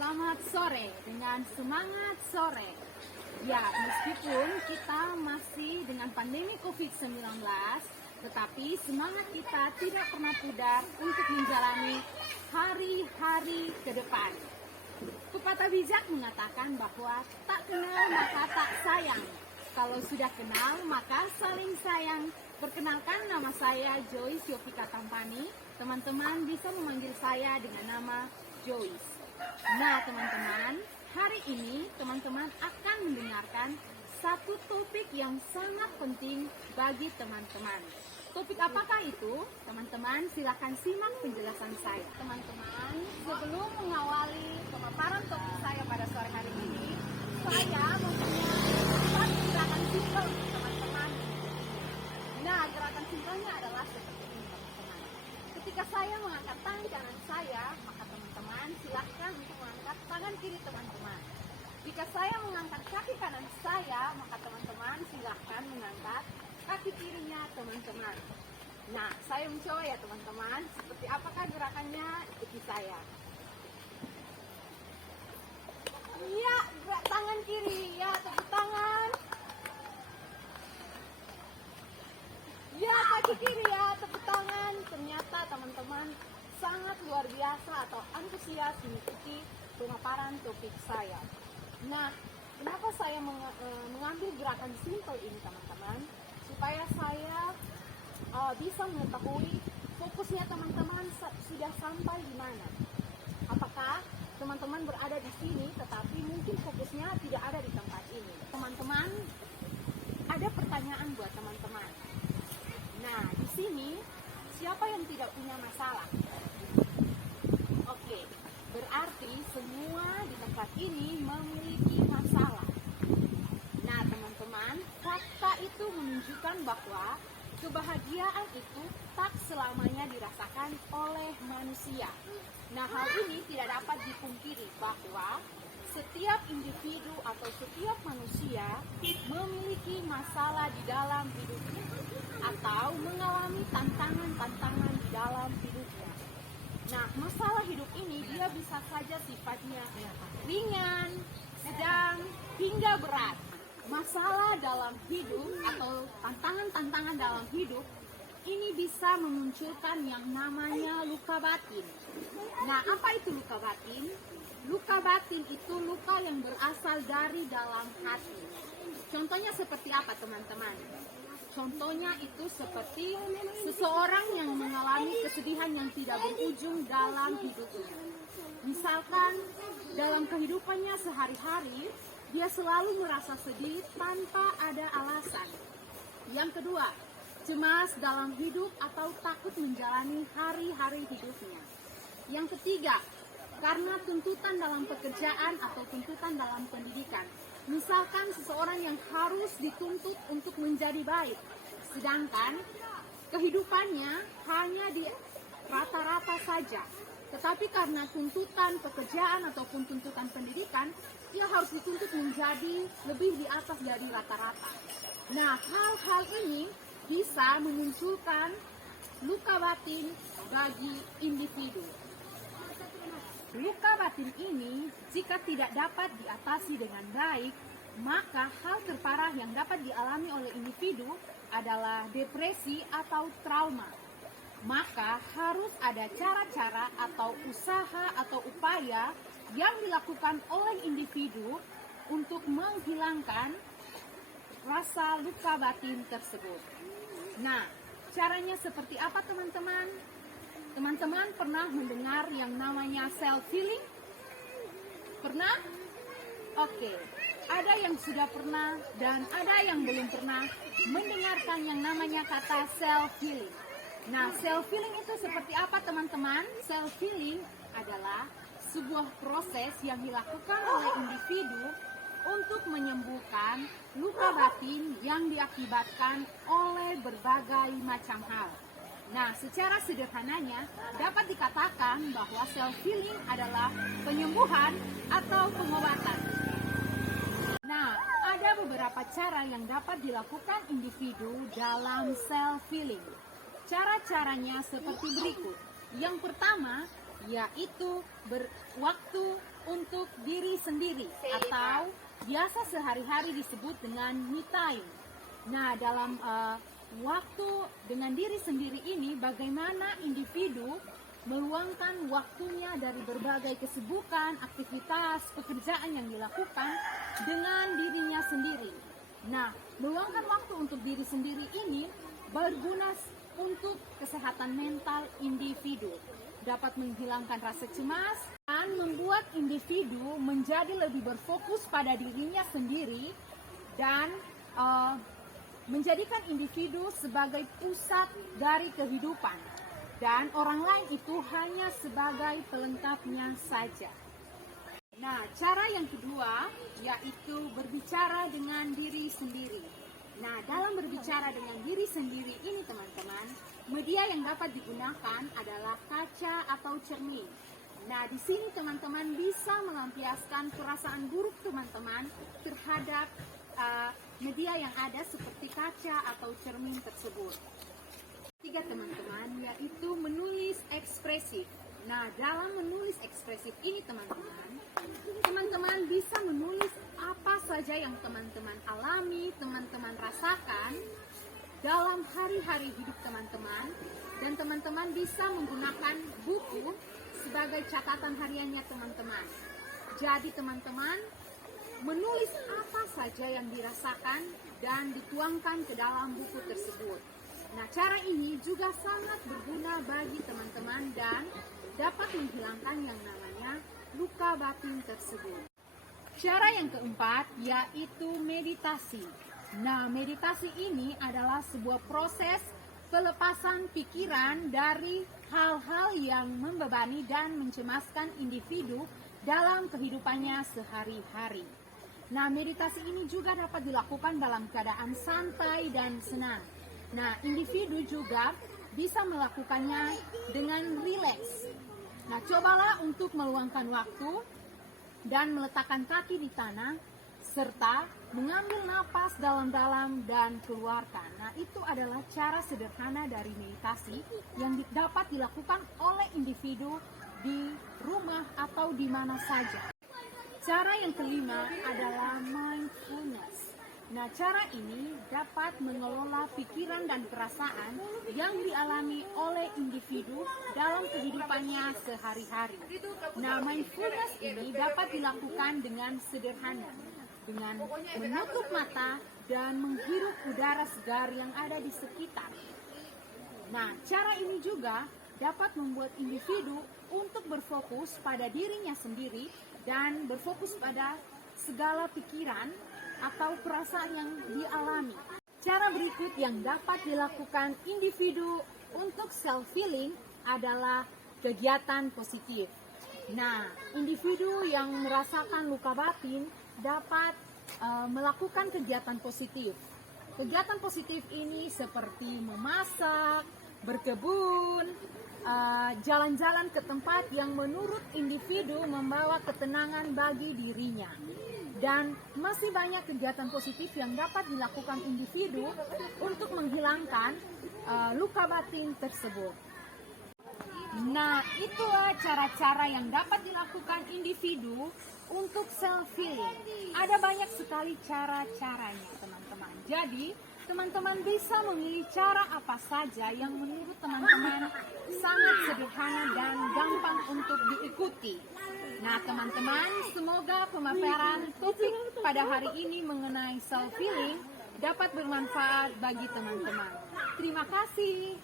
Selamat sore dengan semangat sore. Ya, meskipun kita masih dengan pandemi COVID-19, tetapi semangat kita tidak pernah pudar untuk menjalani hari-hari ke depan. Pepatah bijak mengatakan bahwa tak kenal maka tak sayang. Kalau sudah kenal maka saling sayang. Perkenalkan, nama saya Joyce Yovika Tampani. Teman-teman bisa memanggil saya dengan nama Joyce. Nah teman-teman, hari ini teman-teman akan mendengarkan satu topik yang sangat penting bagi teman-teman. Topik apakah itu? Teman-teman silakan simak penjelasan saya. Teman-teman, sebelum mengawali pemaparan topik saya pada sore hari ini, saya mempunyai satu gerakan simpel untuk teman-teman. Nah, gerakan simpelnya adalah seperti ini teman-teman. Ketika saya mengangkat tangan kanan saya, maka teman-teman silahkan untuk mengangkat tangan kiri teman-teman. Jika saya mengangkat kaki kanan saya, maka teman-teman silahkan mengangkat kaki kirinya teman-teman. Nah, saya mencoba ya teman-teman, seperti apakah gerakannya, ikuti saya. Iya, tangan kiri, ya tepuk tangan. Ya, kaki kiri ya, tepuk tangan. Ternyata teman-teman sangat luar biasa atau antusias mengikuti pemaparan topik saya. Nah, kenapa saya mengambil gerakan simple ini teman-teman? Supaya saya bisa mengetahui fokusnya teman-teman sudah sampai di mana. Apakah teman-teman berada di sini tetapi mungkin fokusnya tidak ada di tempat ini. Teman-teman, ada pertanyaan buat teman-teman. Nah, di sini siapa yang tidak punya masalah? Oke, berarti semua di tempat ini memiliki masalah. Nah, teman-teman, fakta itu menunjukkan bahwa kebahagiaan itu tak selamanya dirasakan oleh manusia. Nah, hal ini tidak dapat dipungkiri bahwa setiap individu atau setiap manusia memiliki masalah di dalam hidupnya atau mengalami tantangan-tantangan di dalam hidupnya. Nah, masalah hidup ini dia bisa saja sifatnya ringan, sedang, hingga berat. Masalah dalam hidup atau tantangan-tantangan dalam hidup ini bisa memunculkan yang namanya luka batin. Nah, apa itu luka batin? Luka batin itu luka yang berasal dari dalam hati. Contohnya seperti apa teman-teman? Contohnya itu seperti seseorang yang mengalami kesedihan yang tidak berujung dalam hidupnya. Misalkan dalam kehidupannya sehari-hari, dia selalu merasa sedih tanpa ada alasan. Yang kedua, cemas dalam hidup atau takut menjalani hari-hari hidupnya. Yang ketiga, karena tuntutan dalam pekerjaan atau tuntutan dalam pendidikan. Misalkan seseorang yang harus dituntut untuk menjadi baik, sedangkan kehidupannya hanya di rata-rata saja. Tetapi karena tuntutan pekerjaan ataupun tuntutan pendidikan, ia harus dituntut menjadi lebih di atas dari rata-rata. Nah, hal-hal ini bisa memunculkan luka batin bagi individu. Luka batin ini jika tidak dapat diatasi dengan baik, maka hal terparah yang dapat dialami oleh individu adalah depresi atau trauma. Maka harus ada cara-cara atau usaha atau upaya yang dilakukan oleh individu untuk menghilangkan rasa luka batin tersebut. Nah, caranya seperti apa teman-teman? Teman-teman pernah mendengar yang namanya self-healing? Pernah? Oke, ada yang sudah pernah dan ada yang belum pernah mendengarkan yang namanya kata self-healing. Nah, self-healing itu seperti apa teman-teman? Self-healing adalah sebuah proses yang dilakukan oleh individu untuk menyembuhkan luka batin yang diakibatkan oleh berbagai macam hal. Nah, secara sederhananya dapat dikatakan bahwa self-healing adalah penyembuhan atau pengobatan. Nah, ada beberapa cara yang dapat dilakukan individu dalam self-healing. Cara-caranya seperti berikut. Yang pertama, yaitu waktu untuk diri sendiri atau biasa sehari-hari disebut dengan me time. Nah, dalam waktu dengan diri sendiri ini, bagaimana individu meluangkan waktunya dari berbagai kesibukan, aktivitas, pekerjaan yang dilakukan dengan dirinya sendiri. Nah, meluangkan waktu untuk diri sendiri ini berguna untuk kesehatan mental individu, dapat menghilangkan rasa cemas dan membuat individu menjadi lebih berfokus pada dirinya sendiri dan menjadikan individu sebagai pusat dari kehidupan dan orang lain itu hanya sebagai pelengkapnya saja. Nah, cara yang kedua yaitu berbicara dengan diri sendiri. Nah, dalam berbicara dengan diri sendiri ini teman-teman, media yang dapat digunakan adalah kaca atau cermin. Nah, di sini teman-teman bisa melampiaskan perasaan buruk teman-teman terhadap media yang ada seperti kaca atau cermin tersebut. Tiga teman-teman, yaitu menulis ekspresif. Nah, dalam menulis ekspresif ini teman-teman bisa menulis apa saja yang teman-teman alami, teman-teman rasakan dalam hari-hari hidup teman-teman, dan teman-teman bisa menggunakan buku sebagai catatan hariannya teman-teman. Jadi teman-teman menulis apa saja yang dirasakan dan dituangkan ke dalam buku tersebut. Nah, cara ini juga sangat berguna bagi teman-teman dan dapat menghilangkan yang namanya luka batin tersebut. Cara yang keempat yaitu meditasi. Nah, meditasi ini adalah sebuah proses pelepasan pikiran dari hal-hal yang membebani dan mencemaskan individu dalam kehidupannya sehari-hari. Nah, meditasi ini juga dapat dilakukan dalam keadaan santai dan senang. Nah, individu juga bisa melakukannya dengan rileks. Nah, cobalah untuk meluangkan waktu dan meletakkan kaki di tanah, serta mengambil napas dalam-dalam dan keluarkan. Nah, itu adalah cara sederhana dari meditasi yang dapat dilakukan oleh individu di rumah atau di mana saja. Cara yang kelima adalah mindfulness. Nah, cara ini dapat mengelola pikiran dan perasaan yang dialami oleh individu dalam kehidupannya sehari-hari. Nah, mindfulness ini dapat dilakukan dengan sederhana, dengan menutup mata dan menghirup udara segar yang ada di sekitar. Nah, cara ini juga dapat membuat individu untuk berfokus pada dirinya sendiri dan berfokus pada segala pikiran atau perasaan yang dialami. Cara berikut yang dapat dilakukan individu untuk self-healing adalah kegiatan positif. Nah, individu yang merasakan luka batin dapat melakukan kegiatan positif. Kegiatan positif ini seperti memasak, berkebun, jalan-jalan ke tempat yang menurut individu membawa ketenangan bagi dirinya. Dan masih banyak kegiatan positif yang dapat dilakukan individu untuk menghilangkan luka batin tersebut. Nah, itulah cara-cara yang dapat dilakukan individu untuk self-healing. Ada banyak sekali cara-caranya, teman-teman. Jadi, teman-teman bisa memilih cara apa saja yang menurut teman-teman sangat sederhana dan gampang untuk diikuti. Nah, teman-teman, semoga pemaparan topik pada hari ini mengenai self-healing dapat bermanfaat bagi teman-teman. Terima kasih.